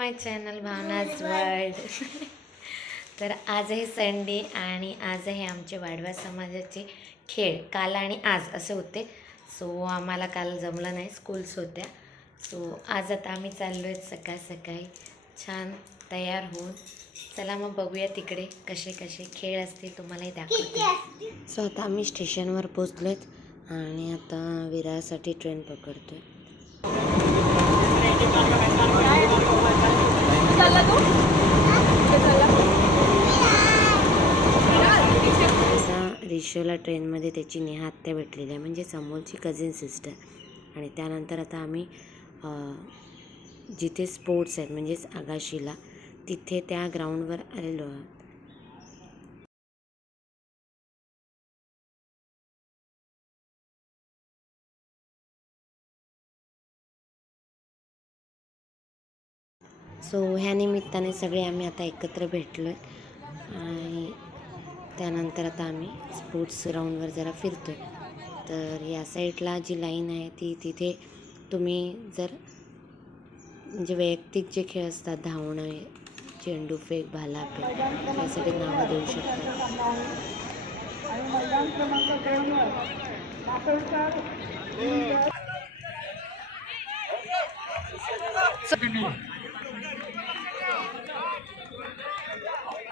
माय channel भावनाज world तर आज आहे संडे आणि आज आहे आमचे वाडवा समाजाचे खेळ काल आणि आज असे होते. सो आम्हाला काल जमलं नाही स्कूल्स होत्या. सो आज आता आम्ही चाललो आहेत सकाळ सकाळी. छान तयार होऊन. चला मग बघूया तिकडे कसे कसे खेळ असतील तुम्हालाही दाखवते. सो आता आम्ही स्टेशनवर पोचलो आहेत आणि आता विरासाठी ट्रेन पकडतोय आता रिशोला ट्रेनमध्ये त्याची नेहा आत्या भेटलेली आहे म्हणजे समोरची कझिन सिस्टर आणि त्यानंतर आता आम्ही जिथे स्पोर्ट्स आहेत म्हणजेच आगाशीला तिथे त्या ग्राउंडवर आलेलो सो ह्या निमित्ताने सगळे आम्ही आता एकत्र भेटलो आहे आणि त्यानंतर आता आम्ही स्पोर्ट्स ग्राउंडवर जरा फिरतो तर या साईडला जी लाईन आहे ती तिथे तुम्ही जर म्हणजे वैयक्तिक जे खेळ असतात धावणं चेंडू फेक भालाफेक यासाठी नावं देऊ शकता.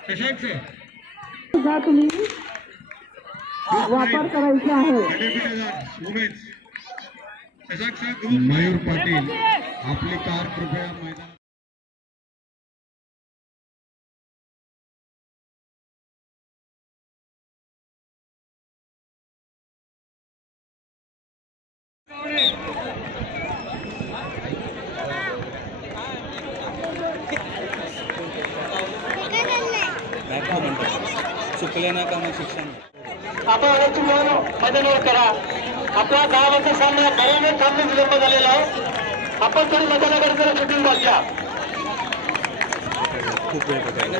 कशाच? सुद्धा तुम्ही. वापर करायचा आहे. उमेश कशाचा? ग्रुप मयूर पाटील आपली कार कृपया मैदान बँक म्हणतात. चुकले ना का मग शिक्षण? आपण मिळून मैदानावर करा. आपला दहा वाजता सामना घराने थांबणे विलंब झालेला आहे. आपण तरी मैदानाकडे जरा सुटून घ्या खूप वेळ बघायला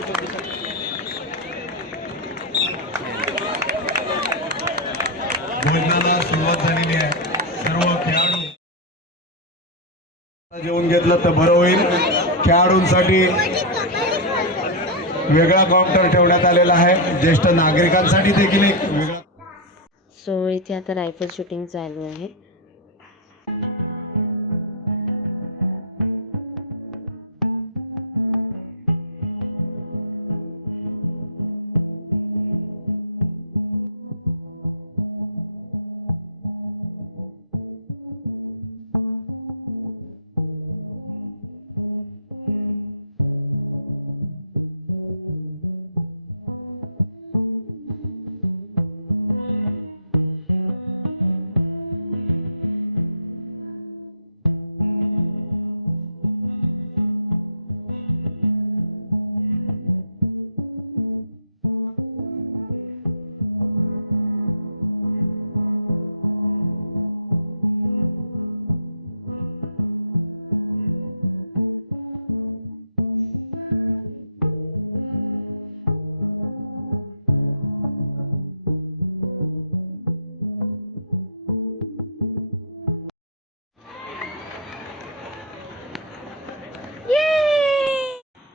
भोजनाला सुरुवात झालेली आहे. सर्व खेळाडू जेवून घेतलं तर बरं होईल. खेळाडूंसाठी वेगळा काउंटर ठेवण्यात आलेला आहे. ज्येष्ठ नागरिकांसाठी देखील एक वेगळा सो इथे आता रायफल शूटिंग चालू आहे.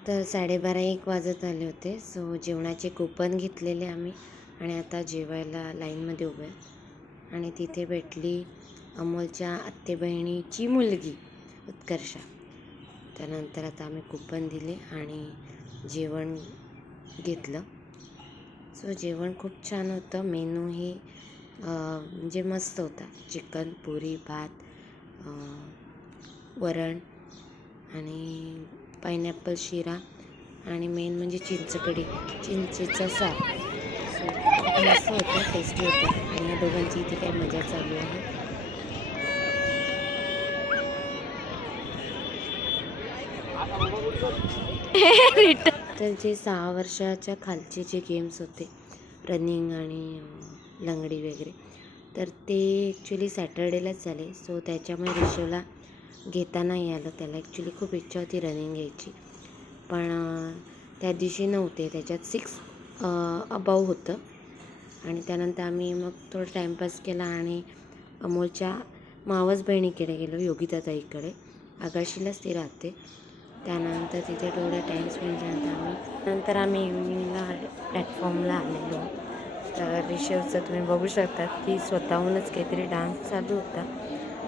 तर साडेबारा एक वाजत आले होते. सो जेवणाचे कुपन घेतलेले आम्ही आणि आता जेवायला लाईनमध्ये उभे आहे. आणि तिथे भेटली अमोलच्या आत्ते बहिणीची मुलगी उत्कर्षा. त्यानंतर आता आम्ही कुपन दिले आणि जेवण घेतलं. सो जेवण खूप छान होतं. मेनूही म्हणजे मस्त होता. चिकन पुरी भात वरण आणि पायनॅपल शिरा आणि मेन म्हणजे चिंचकढी चिंचेचा सार सो खूप मस्त होतं टेस्टी होतं. आणि या दोघांची इथे काही मजा चालू आहे. तर जे सहा वर्षाच्या खालचे जे गेम्स होते रनिंग आणि लंगडी वगैरे तर ते ॲक्च्युली सॅटर्डेलाच झाले. सो त्याच्यामुळे रिषवला घेता नाही आलं. त्याला ॲक्च्युली खूप इच्छा होती रनिंग घ्यायची. पण त्या दिवशी नव्हते. त्याच्यात सिक्स अबाव होतं. आणि त्यानंतर आम्ही मग थोडं टाईमपास केला आणि अमोलच्या मावस बहिणीकडे गेलो योगिताताईकडे. आगाशीलाच ती राहते. त्यानंतर तिथे थोडा टाईम स्पेंड केला. आम्ही नंतर आम्ही इव्हिनिंगला प्लॅटफॉर्मला आलेलो. तर रिषभचं तुम्ही बघू शकता की स्वतःहूनच काहीतरी डान्स चालू होता.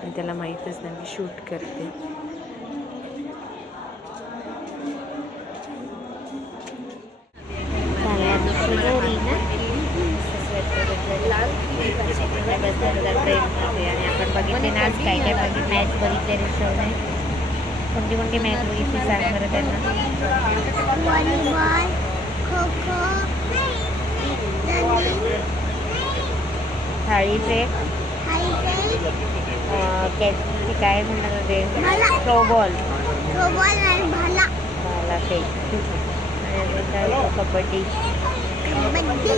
आणि त्याला माहीतच नाही मी शूट करते. आपण बघितले ना आज काय काय बघितलं मॅच बघितले रिक्षावर कोणती कोणती मॅच बघितली सांग बरं त्यांना व्हॉलीबॉल खो थाळीचे काय म्हणणार होते थ्रोबॉल थ्रोबॉल आणि भाला. मला ते. कबड्डी. कबड्डी.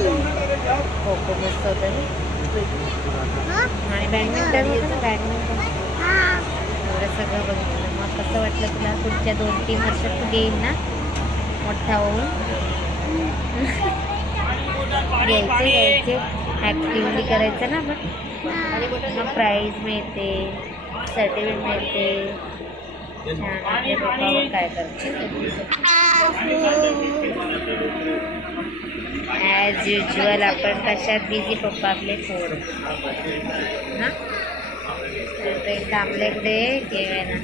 खो खो मस्त होतं ना. आणि बॅडमिंटन होतं बॅडमिंटन हा. एवढं सगळं बघितलं. मग कसं वाटलं तुला तुमच्या दोन तीन वर्षात तू येईल ना? मोठा होऊन. यायचे यायचे. ॲक्टिव्हिटी करायचं ना मग प्राईज मिळते सर्टिफिकेट मिळते. काय करते? ॲज युजल आपण कशात बिझी पप्पा आपले? फोड हां? तर एकदा आपल्याकडे जेवायला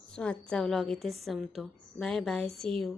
सो आजचा व्लॉग इथेच संपतो. Bye bye C you